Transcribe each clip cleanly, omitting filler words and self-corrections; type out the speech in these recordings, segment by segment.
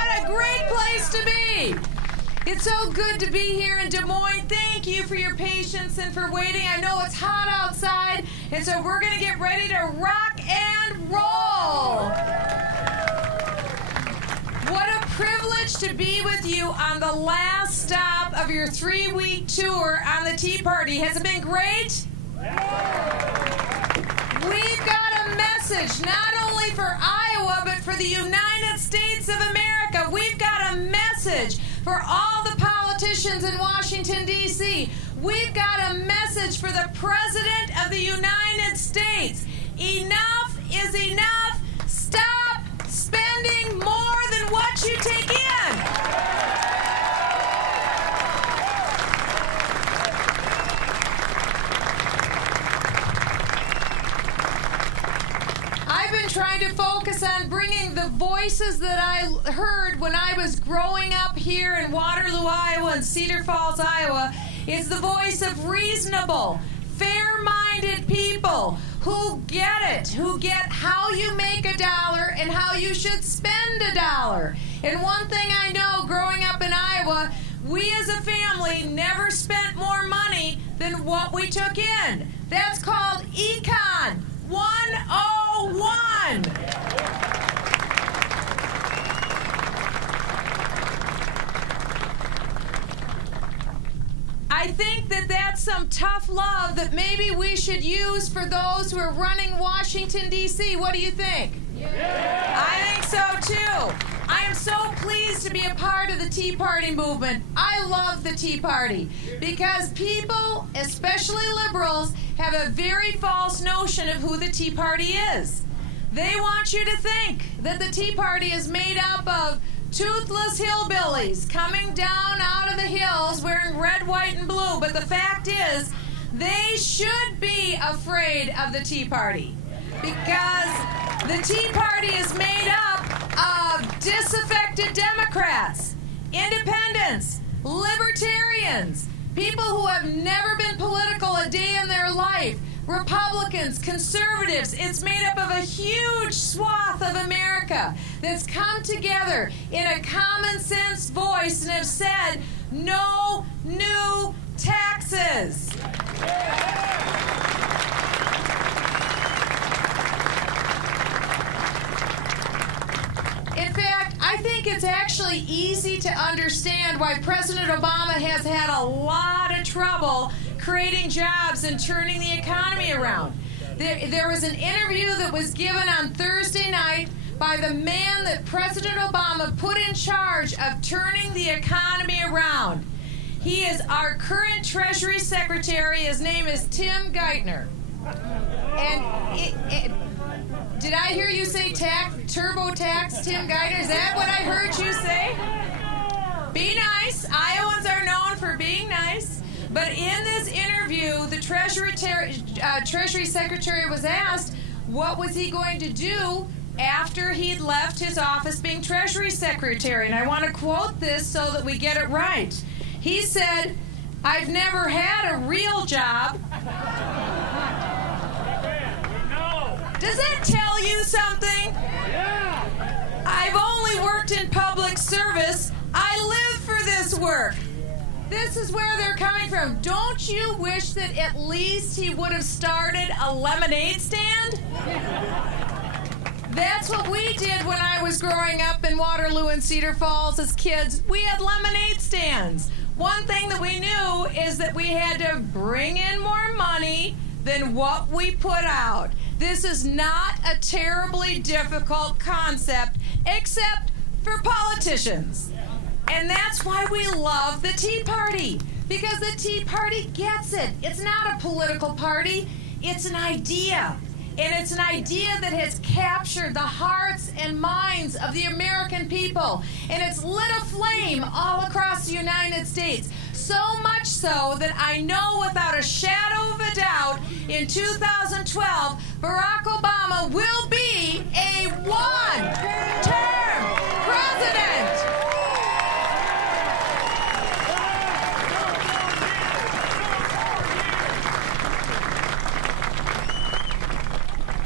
What a great place to be. It's so good to be here in Des Moines. Thank you for your patience and for waiting. I know it's hot outside, and so we're going to get ready to rock and roll. What a privilege to be with you on the last stop of your 3-week tour on the Tea Party. Has it been great? We've got a message, not only for Iowa, but for the United States of America. We've got a message for all the politicians in Washington, D.C. We've got a message for the President of the United States. Enough is enough. Stop spending more than what you take in. I've been trying to focus on bringing the voices that I heard when I was growing up here in Waterloo, Iowa, and Cedar Falls, Iowa. It's the voice of reasonable, fair-minded people who get it, who get how you make a dollar and how you should spend a dollar. And one thing I know growing up in Iowa, we as a family never spent more money than what we took in. That's called Econ 101. I think that that's some tough love that maybe we should use for those who are running Washington, D.C. What do you think? Yeah. I think so, too. I am so pleased to be a part of the Tea Party movement. I love the Tea Party because people, especially liberals, have a very false notion of who the Tea Party is. They want you to think that the Tea Party is made up of toothless hillbillies coming down out of the hills wearing red, white, and blue. But the fact is, they should be afraid of the Tea Party because the Tea Party is made up of disaffected Democrats, independents, libertarians, people who have never been political a day in their life, Republicans, conservatives. It's made up of a huge swath of America that's come together in a common sense voice and have said, no new taxes. In fact, I think it's actually easy to understand why President Obama has had a lot of trouble creating jobs and turning the economy around. There was an interview that was given on Thursday night by the man that President Obama put in charge of turning the economy around. He is our current Treasury Secretary. His name is Tim Geithner. And did I hear you say TurboTax, Tim Geithner? Is that what I heard you say? Be nice. Iowans are known for being nice. But in this interview, the Treasury Secretary was asked what was he going to do after he'd left his office being Treasury Secretary. And I want to quote this so that we get it right. He said, "I've never had a real job." Does that tell you something? Yeah. I've only worked in public service. I live for this work. This is where they're coming from. Don't you wish that at least he would have started a lemonade stand? That's what we did when I was growing up in Waterloo and Cedar Falls as kids. We had lemonade stands. One thing that we knew is that we had to bring in more money than what we put out. This is not a terribly difficult concept, except for politicians. And that's why we love the Tea Party, because the Tea Party gets it. It's not a political party, it's an idea. And it's an idea that has captured the hearts and minds of the American people. And it's lit a flame all across the United States. So much so that I know without a shadow of a doubt, in 2012, Barack Obama will be a one-term president.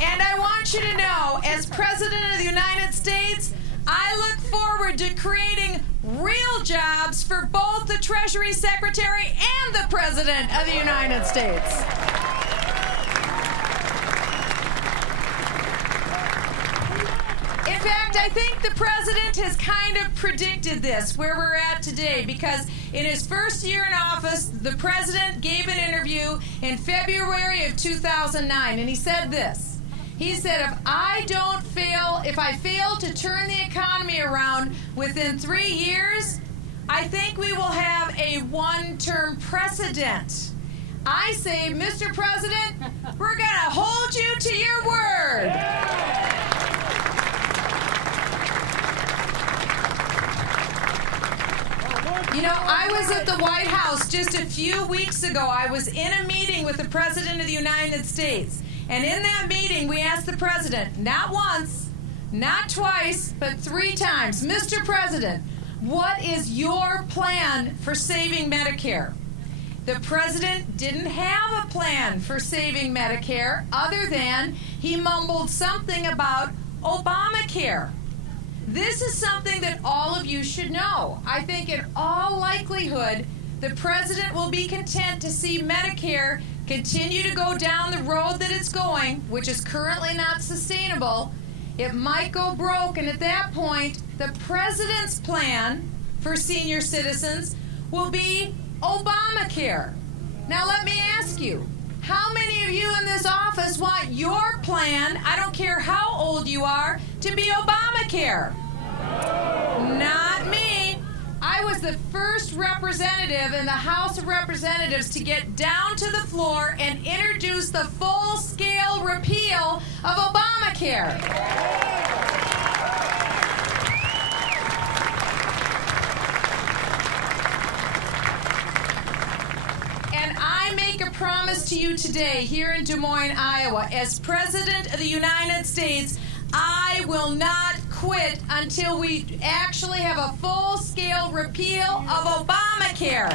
And I want you to know, as President of the United States, I look forward forward to creating real jobs for both the Treasury Secretary and the President of the United States. In fact, I think the President has kind of predicted this, where we're at today, because in his first year in office, the President gave an interview in February of 2009, and he said this. He said, if I fail to turn the economy around within 3 years, I think we will have a one-term precedent. I say, Mr. President, we're going to hold you to your word. You know, I was at the White House just a few weeks ago. I was in a meeting with the President of the United States. And in that meeting, we asked the President, not once, not twice, but 3 times, Mr. President, what is your plan for saving Medicare? The President didn't have a plan for saving Medicare other than he mumbled something about Obamacare. This is something that all of you should know. I think in all likelihood, the President will be content to see Medicare continue to go down the road that it's going, which is currently not sustainable. It might go broke, and at that point, the President's plan for senior citizens will be Obamacare. Now let me ask you, how many of you in this office want your plan, I don't care how old you are, to be Obamacare? Not me. I was the first representative in the House of Representatives to get down to the floor and introduce the full-scale repeal of Obamacare. And I make a promise to you today here in Des Moines, Iowa, as President of the United States, I will not quit until we actually have a full-scale repeal of Obamacare.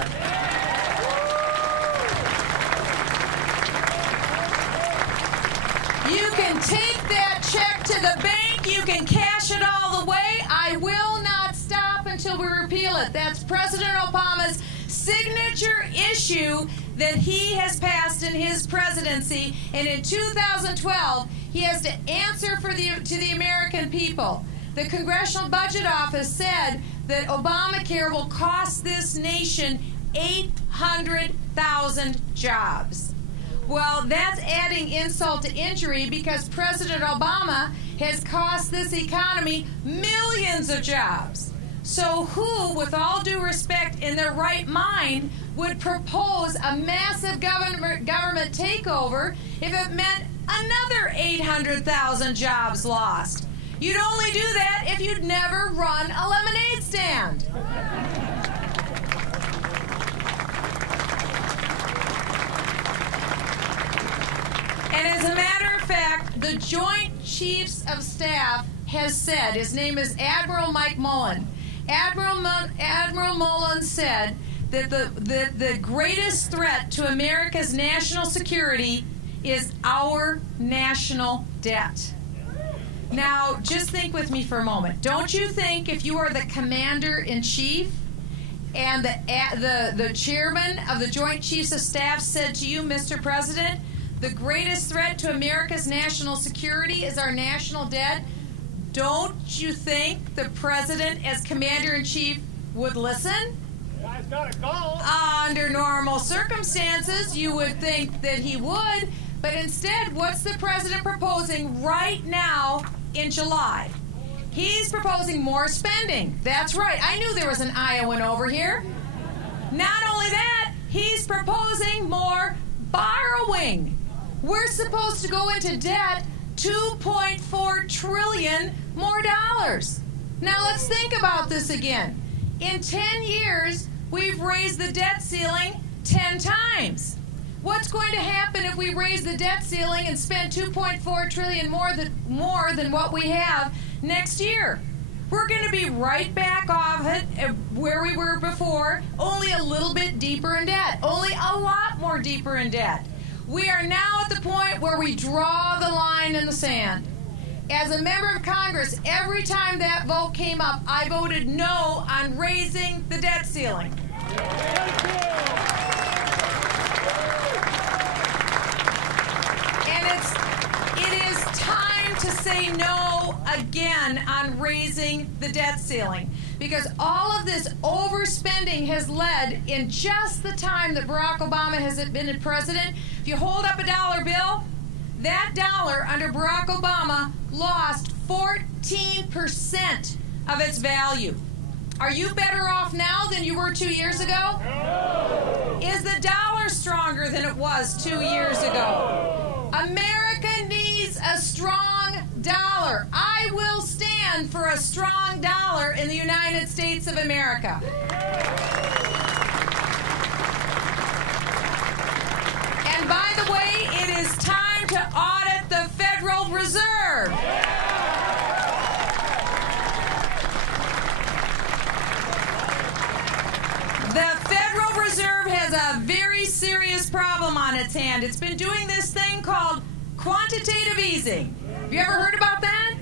You can take that check to the bank. You can cash it all the way. I will not stop until we repeal it. That's President Obama's signature issue that he has passed in his presidency. And in 2012, he has to answer to the American people. The Congressional Budget Office said that Obamacare will cost this nation 800,000 jobs. Well, that's adding insult to injury because President Obama has cost this economy millions of jobs. So who, with all due respect, in their right mind, would propose a massive government takeover if it meant another 800,000 jobs lost? You'd only do that if you'd never run a lemonade stand. And as a matter of fact, the Joint Chiefs of Staff has said, his name is Admiral Mike Mullen. Admiral Mullen said that the greatest threat to America's national security is our national debt. Now, just think with me for a moment. Don't you think if you are the commander-in-chief and the chairman of the Joint Chiefs of Staff said to you, Mr. President, the greatest threat to America's national security is our national debt, don't you think the President, as commander-in-chief, would listen? Guy's got a call. Under normal circumstances, you would think that he would, but instead, what's the President proposing right now in July? He's proposing more spending. That's right. I knew there was an Iowan over here. Not only that, he's proposing more borrowing. We're supposed to go into debt $2.4 trillion more dollars. Now let's think about this again. In 10 years, we've raised the debt ceiling 10 times. What's going to happen if we raise the debt ceiling and spend $2.4 trillion more than what we have next year? We're going to be right back off it where we were before, only a little bit deeper in debt, only a lot more deeper in debt. We are now at the point where we draw the line in the sand. As a member of Congress, every time that vote came up, I voted no on raising the debt ceiling. And it is time to say no again on raising the debt ceiling, because all of this overspending has led, in just the time that Barack Obama has been president, if you hold up a dollar bill, that dollar under Barack Obama lost 14% of its value. Are you better off now than you were 2 years ago? No. Is the dollar stronger than it was 2 years ago? America needs a strong dollar. I will stand for a strong dollar in the United States of America. And by the way, it is time to audit the Federal Reserve. The Federal Reserve has a very serious problem on its hand. It's been doing this thing called quantitative easing. Have you ever heard about that?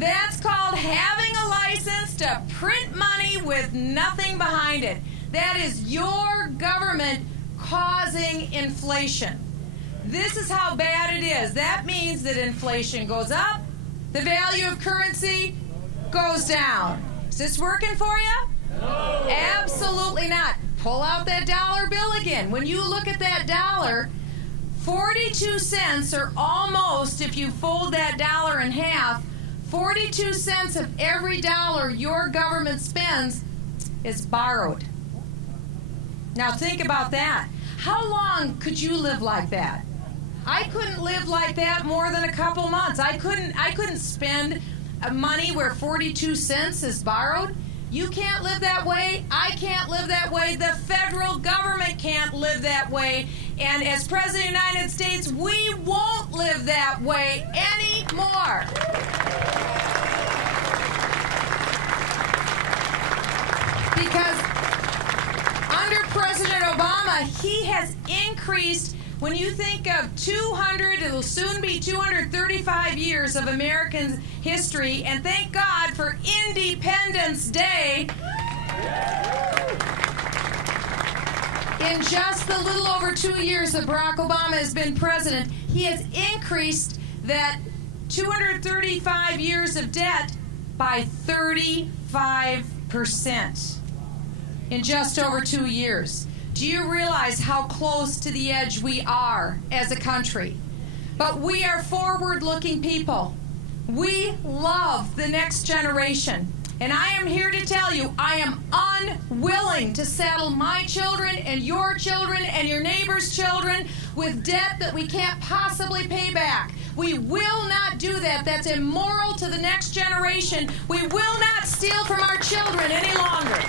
That's called having a license to print money with nothing behind it. That is your government causing inflation. This is how bad it is. That means that inflation goes up, the value of currency goes down. Is this working for you? No. Absolutely not. Pull out that dollar bill again. When you look at that dollar, 42 cents, or almost, if you fold that dollar in half, 42 cents of every dollar your government spends is borrowed. Now think about that. How long could you live like that? I couldn't live like that more than a couple months. I couldn't spend money where 42 cents is borrowed. You can't live that way. I can't live that way. The federal government can't live that way. And as President of the United States, we won't live that way anymore. Because under President Obama, he has increased, when you think of 200, it'll soon be 235 years of American history, and thank God for Independence Day. In just the little over 2 years that Barack Obama has been president, he has increased that 235 years of debt by 35% in just over 2 years. Do you realize how close to the edge we are as a country? But we are forward-looking people. We love the next generation. And I am here to tell you, I am unwilling to saddle my children and your neighbor's children with debt that we can't possibly pay back. We will not do that. That's immoral to the next generation. We will not steal from our children any longer.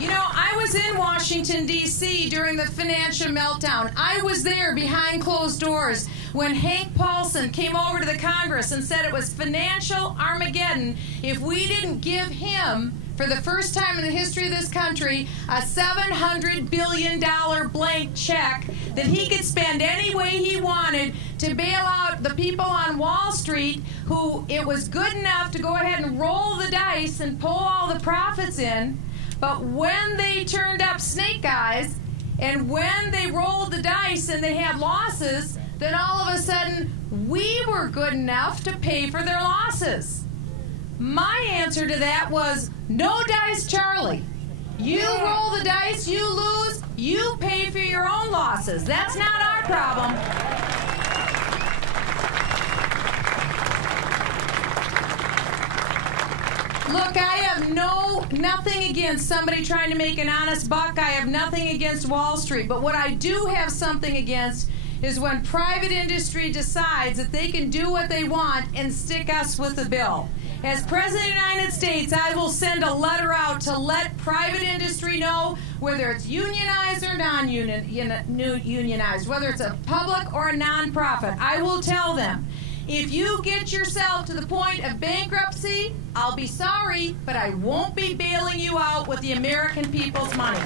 You know, I was in Washington, D.C. during the financial meltdown. I was there behind closed doors when Hank Paulson came over to the Congress and said it was financial Armageddon if we didn't give him, for the first time in the history of this country, a $700 billion blank check that he could spend any way he wanted to bail out the people on Wall Street who it was good enough to go ahead and roll the dice and pull all the profits in. But when they turned up snake eyes, and when they rolled the dice and they had losses, then all of a sudden we were good enough to pay for their losses. My answer to that was, no dice, Charlie. You roll the dice, you lose, you pay for your own losses. That's not our problem. Look, I have nothing against somebody trying to make an honest buck. I have nothing against Wall Street. But what I do have something against is when private industry decides that they can do what they want and stick us with the bill. As President of the United States, I will send a letter out to let private industry know whether it's unionized or non-unionized, whether it's a public or a nonprofit. I will tell them, if you get yourself to the point of bankruptcy, I'll be sorry, but I won't be bailing you out with the American people's money.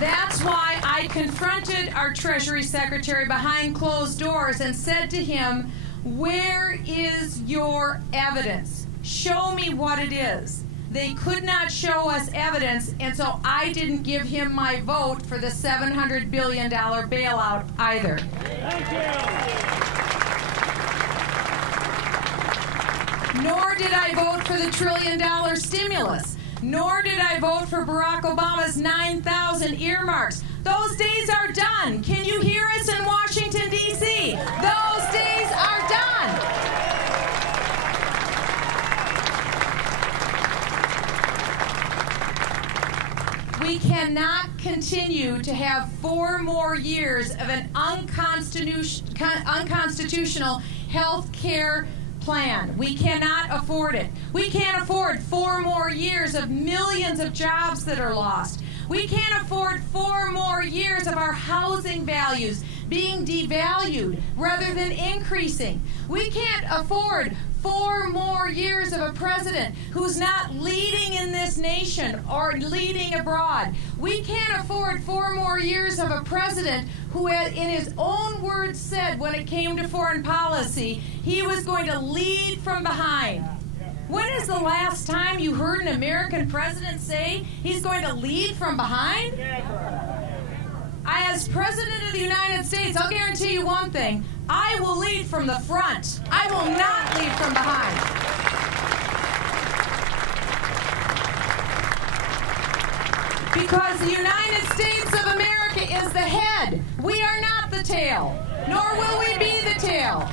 That's why I confronted our Treasury Secretary behind closed doors and said to him, "Where is your evidence? Show me what it is." They could not show us evidence, and so I didn't give him my vote for the $700 billion bailout either. Thank you. Nor did I vote for the $1 trillion stimulus. Nor did I vote for Barack Obama's 9,000 earmarks. Those days are done. Can you hear us in Washington, D.C.? Those days are done. We cannot continue to have 4 more years of an unconstitutional health care plan. We cannot afford it. We can't afford 4 more years of millions of jobs that are lost. We can't afford 4 more years of our housing values being devalued rather than increasing. We can't afford 4 more years of a president who's not leading in this nation or leading abroad. We can't afford 4 more years of a president who, in his own words, said when it came to foreign policy, he was going to lead from behind. When is the last time you heard an American president say he's going to lead from behind? As President of the United States, I'll guarantee you one thing. I will lead from the front. I will not lead from behind. Because the United States of America is the head. We are not the tail. Nor will we be the tail.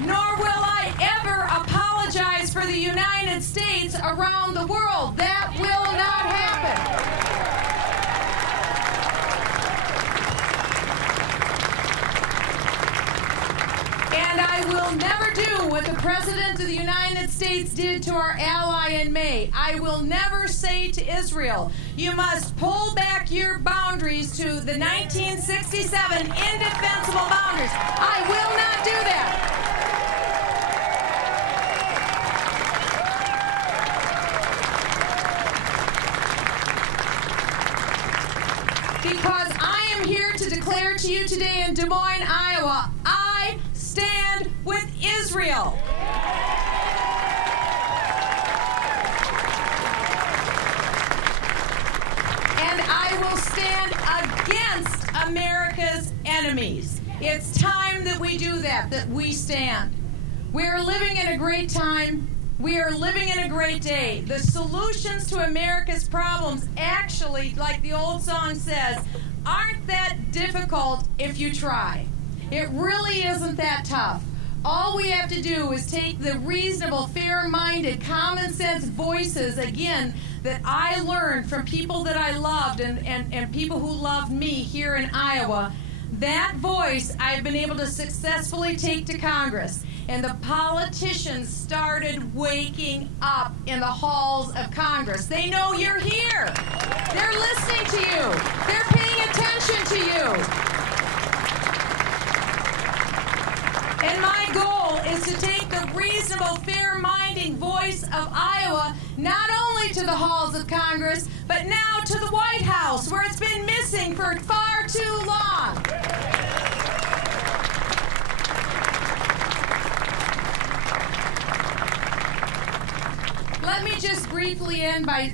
Nor will I ever apologize for the United States around the world. That will not happen. And I will never do what the President of the United States did to our ally in May. I will never say to Israel, you must pull back your boundaries to the 1967 indefensible boundaries. I will not do that. Because I am here to declare to you today in Des Moines, Iowa, I stand with Israel. And I will stand against America's enemies. It's time that we do that we stand. We are living in a great time. We are living in a great day. The solutions to America's problems actually, like the old song says, aren't that difficult if you try. It really isn't that tough. All we have to do is take the reasonable, fair-minded, common-sense voices, again, that I learned from people that I loved and people who loved me here in Iowa. That voice I've been able to successfully take to Congress. And the politicians started waking up in the halls of Congress. They know you're here. They're listening to you. They're paying attention to you. And my goal is to take the reasonable, fair-minded voice of Iowa not only to the halls of Congress, but now to the White House, where it's been missing for far too long. Let me just briefly end by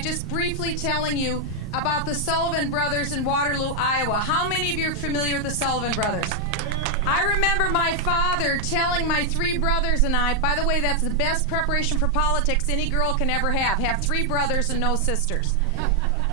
just briefly telling you about the Sullivan brothers in Waterloo, Iowa. How many of you are familiar with the Sullivan brothers? I remember my father telling my 3 brothers and I, by the way, that's the best preparation for politics any girl can ever have 3 brothers and no sisters.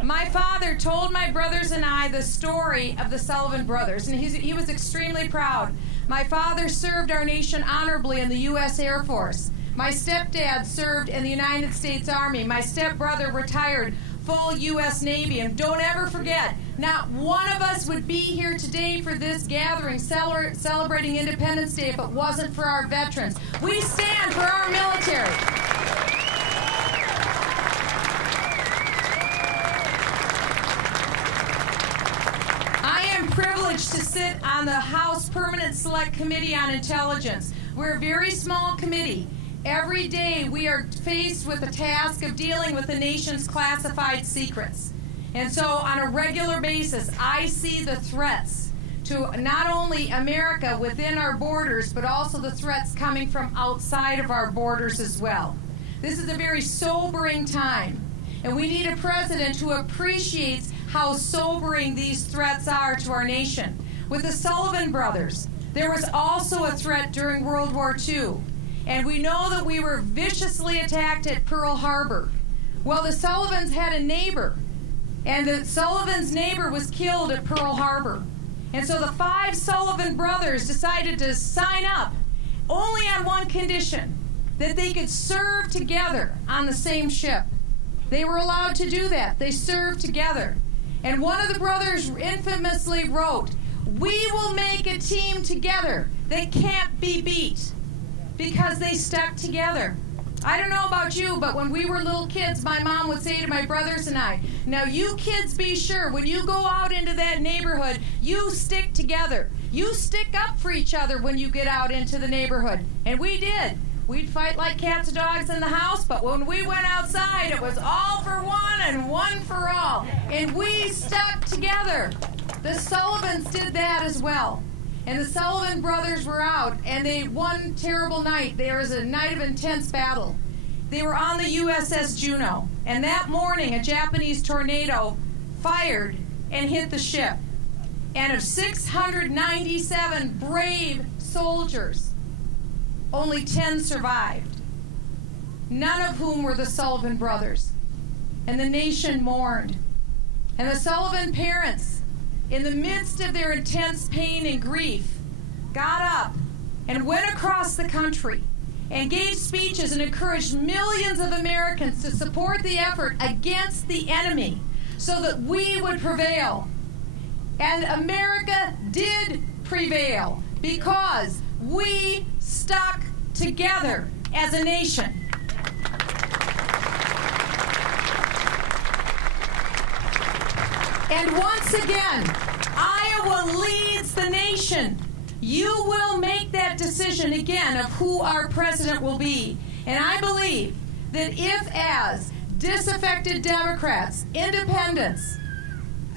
My father told my brothers and I the story of the Sullivan brothers, and he was extremely proud. My father served our nation honorably in the U.S. Air Force. My stepdad served in the United States Army. My stepbrother retired full U.S. Navy. And don't ever forget, not one of us would be here today for this gathering celebrating Independence Day if it wasn't for our veterans. We stand for our military. I am privileged to sit on the House Permanent Select Committee on Intelligence. We're a very small committee. Every day we are faced with the task of dealing with the nation's classified secrets. And so on a regular basis, I see the threats to not only America within our borders, but also the threats coming from outside of our borders as well. This is a very sobering time, and we need a president who appreciates how sobering these threats are to our nation. With the Sullivan brothers, there was also a threat during World War II, and we know that we were viciously attacked at Pearl Harbor. Well, the Sullivans had a neighbor, and the Sullivan's neighbor was killed at Pearl Harbor. And so the 5 Sullivan brothers decided to sign up only on one condition, that they could serve together on the same ship. They were allowed to do that. They served together. And one of the brothers infamously wrote, "We will make a team together that can't be beat," because they stuck together. I don't know about you, but when we were little kids, my mom would say to my brothers and I, "Now you kids be sure, when you go out into that neighborhood, you stick together. You stick up for each other when you get out into the neighborhood." And we did. We'd fight like cats and dogs in the house, but when we went outside, it was all for one and one for all. And we stuck together. The Sullivans did that as well. And the Sullivan brothers were out, and one terrible night, there was a night of intense battle. They were on the USS Juno, and that morning a Japanese tornado fired and hit the ship. And of 697 brave soldiers, only 10 survived, none of whom were the Sullivan brothers. And the nation mourned. And the Sullivan parents, in the midst of their intense pain and grief, got up and went across the country and gave speeches and encouraged millions of Americans to support the effort against the enemy so that we would prevail. And America did prevail because we stuck together as a nation. And once again, Iowa leads the nation. You will make that decision again of who our president will be. And I believe that if, as disaffected Democrats, independents,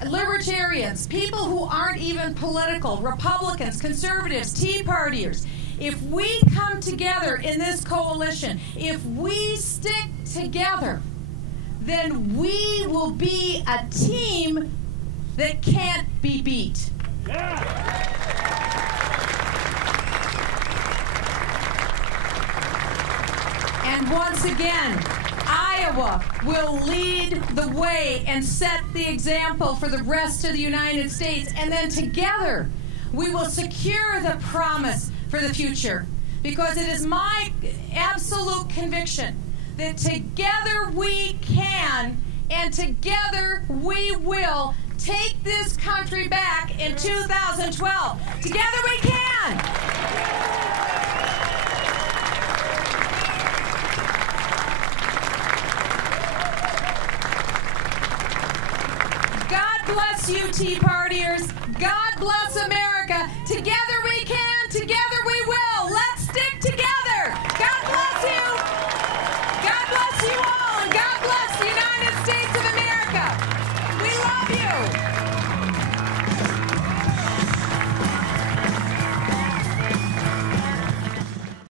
libertarians, people who aren't even political, Republicans, conservatives, Tea Partiers, if we come together in this coalition, if we stick together, then we will be a team that can't be beat. And once again, Iowa will lead the way and set the example for the rest of the United States. And then together, we will secure the promise for the future. Because it is my absolute conviction that together we can, and together we will, take this country back in 2012. Together we can! God bless you, Tea Partiers. God bless America. Together